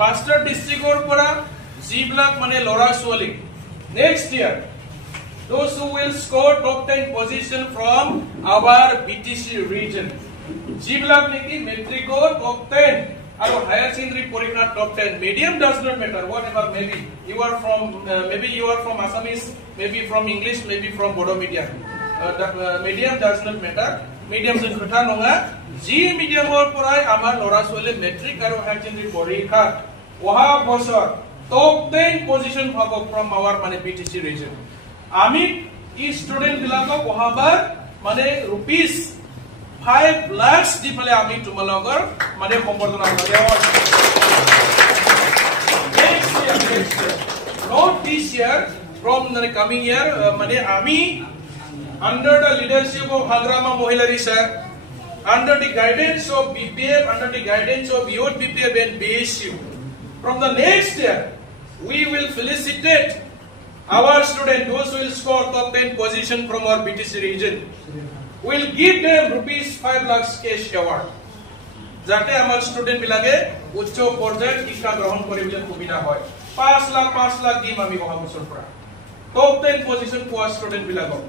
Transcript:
পাঁচটা ডিস্ট্ৰিক্টৰ পৰা যিবিলাক মানে লৰা ছোৱালী next year those who will score top 10 position from our BTC region যিবিলাক নেকি মেট্ৰিকৰ top 10 আৰু higher secondary পৰীক্ষা top 10 medium does not matter whatever maybe you are from Assamese maybe from English maybe from Bodo medium medium does not matter medium se কথা নঙা G মিডিয়ামৰ পৰাই আমাৰ লৰা ছোৱালী মেট্ৰিক আৰু হায়াৰ সেকেন্ডাৰী পৰীক্ষা ওহা বছৰ top 10 position পাব from our মানে BTC region আমি ই স্টুডেন্ট বিলাকক ওহাবাৰ মানে rupees 5 lakhs দি পেলে আমি তোমালোকৰ মানে সম্বৰ্ধনা কৰিম next year not this year from the coming year মানে আমি under the leadership of Hagrama Mohilari sir under the guidance of BPF under the guidance of youth BPF and BSU from the next year we will felicitate our students those who will score top 10 position from our BTC region will give them rupees 5 lakhs cash award যাতে আমাৰ student বিলাকে উচ্চ পৰ্যায়ৰ শিক্ষা গ্ৰহণ কৰিবলৈ সুবিধা হয় 5 লাখ দিম আমি অহা বছৰৰ পৰা top 10 position পোৱা স্টুডেন্ট বিলাকক